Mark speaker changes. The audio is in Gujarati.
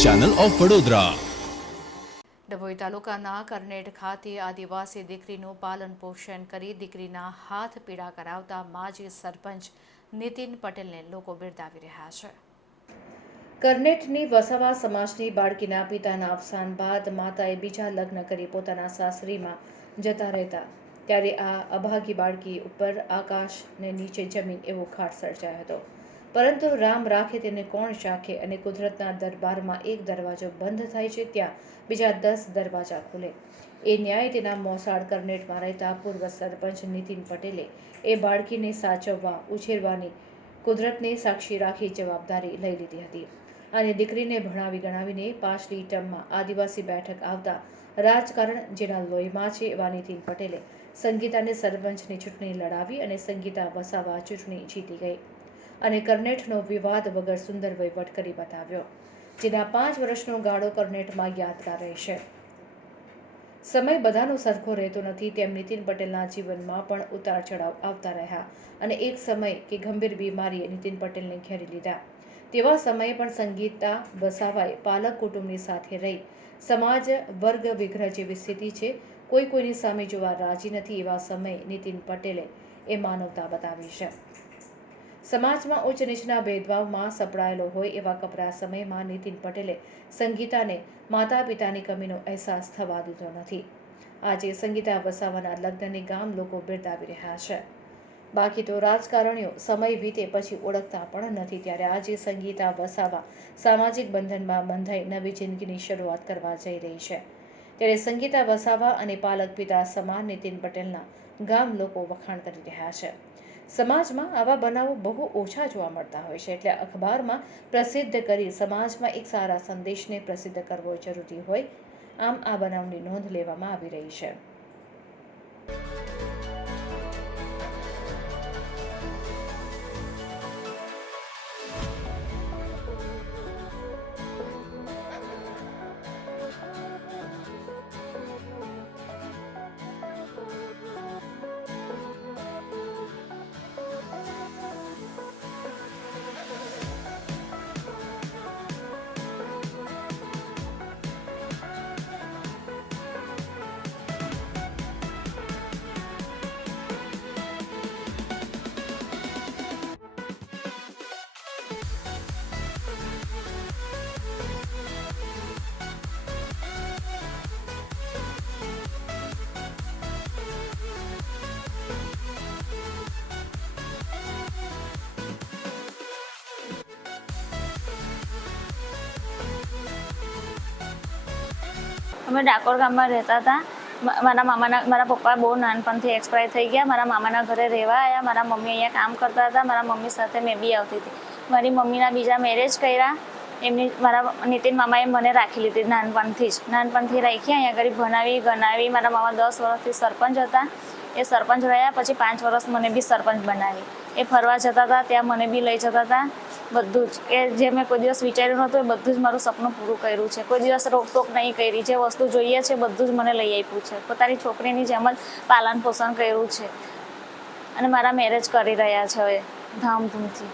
Speaker 1: ચેનલ ઓફ વડોદરા
Speaker 2: ડભોઈ તાલુકાના કરનેટ ખાતે આદિવાસી દીકરીનું પાલન પોષણ કરી દીકરીના હાથ પીડા કરાવતા માજી સરપંચ નીતિન પટેલને લોકો બિરદાવી રહ્યા છે. કરનેટની વસાવા સમાજની બાળકીના પિતાના અવસાન બાદ માતાએ બીજા લગ્ન કરી પોતાના સાસરીમાં જતા રહેતા. ત્યારે આ અભાગી બાળકી ઉપર આકાશ ને નીચે જમીન એવો ખાટ સર્જાયો હતો. પરંતુ રામ રાખે તેને કોણ શાખે અને કુદરતના દરબારમાં એક દરવાજો બંધ થાય છે ત્યાં બીજા દસ દરવાજા ખુલે. એ ન્યાય તેના મોસાળ કરનેટમાં રહેતા પૂર્વ સરપંચ નીતિન પટેલે એ બાળકીને સાચવવા, ઉછેરવાની, કુદરતને સાક્ષી રાખી જવાબદારી લઈ લીધી હતી. અને દીકરીને ભણાવી ગણાવીને પાછલી ટર્મમાં આદિવાસી બેઠક આવતા રાજકારણ જેના લોહીમાં છે એવા નીતિન પટેલે સંગીતાને સરપંચની ચૂંટણી લડાવી અને સંગીતા વસાવા ચૂંટણી જીતી ગઈ. અને કર્નેટનો વિવાદ વગર સુંદર વહીવટ કરી બતાવ્યો. જેના પાંચ વર્ષનો ગાળો કર્નેટમાં યાદગાર રહેશે. સમય બધાનો સરખો રહેતો નથી તેમ નીતિન પટેલના જીવનમાં પણ ઉતાર ચઢાવ આવતા રહ્યા અને એક સમય કે ગંભીર બીમારીએ નીતિન પટેલને ઘેરી લીધા. તેવા સમયે પણ સંગીતા વસાવાએ પાલક કુટુંબની સાથે રહી. સમાજ, વર્ગ, વિગ્રહ જેવી સ્થિતિ છે. કોઈ કોઈની સામે જોવા રાજી નથી એવા સમયે નીતિન પટેલે એ માનવતા બતાવી છે. સમાજમાં ઉચ્ચ નીચના ભેદભાવમાં સપડાયેલો હોય એવા કપરા સમયમાં નીતિન પટેલે સંગીતાને માતા પિતાની કમીનો અહેસાસ થવા દીધો નથી. આજે સંગીતા વસાવાના લગ્નની ગામ લોકો બિરદાવી રહ્યા છે. બાકી તો રાજકારણીઓ સમય વીતે પછી ઓળખતા પણ નથી ત્યારે આજે સંગીતા વસાવા સામાજિક બંધનમાં બંધાઈ નવી જિંદગીની શરૂઆત કરવા જઈ રહી છે. ત્યારે સંગીતા વસાવા અને પાલક પિતા સમાન નીતિન પટેલના ગામ લોકો વખાણ કરી રહ્યા છે. સમાજમાં આવા બનાવો બહુ ઓછા જોવા મળતા હોય છે. એટલે અખબારમાં પ્રસિદ્ધ કરી સમાજમાં એક સારા સંદેશને પ્રસિદ્ધ કરવો જરૂરી હોય. આમ આ બનાવની નોંધ લેવામાં આવી રહી છે.
Speaker 3: અમે ડાકોર ગામમાં રહેતા હતા. મારા મામાના, મારા પપ્પા બહુ નાનપણથી એક્સપાયર થઈ ગયા. મારા મામાના ઘરે રહેવા આવ્યા મારા મમ્મી અહીંયા કામ કરતા હતા. મારા મમ્મી સાથે મેં બી આવતી હતી. મારી મમ્મીના બીજા મેરેજ કર્યા. એમની, મારા નીતિન મામાએ મને રાખી લીધી નાનપણથી જ. નાનપણથી રાખી અહીંયા આગળ ભણાવી, ગણાવી. મારા મામા દસ વર્ષથી સરપંચ હતા. એ સરપંચ રહ્યા. પછી પાંચ વર્ષ મને બી સરપંચ બનાવી. એ ફરવા જતા હતા. ત્યાં મને બી લઈ જતા હતા. બધું જ. કે જે મેં કોઈ દિવસ વિચાર્યું નહોતું, એ બધું જ મારું સપનું પૂરું કર્યું છે. કોઈ દિવસ રોકટોક નહીં કરી. જે વસ્તુ જોઈએ છે બધું જ મને લઈ આપ્યું છે. પોતાની છોકરીની જેમ જ પાલન પોષણ કર્યું છે. અને મારા મેરેજ કરી રહ્યા છે હવે, ધામધૂમથી.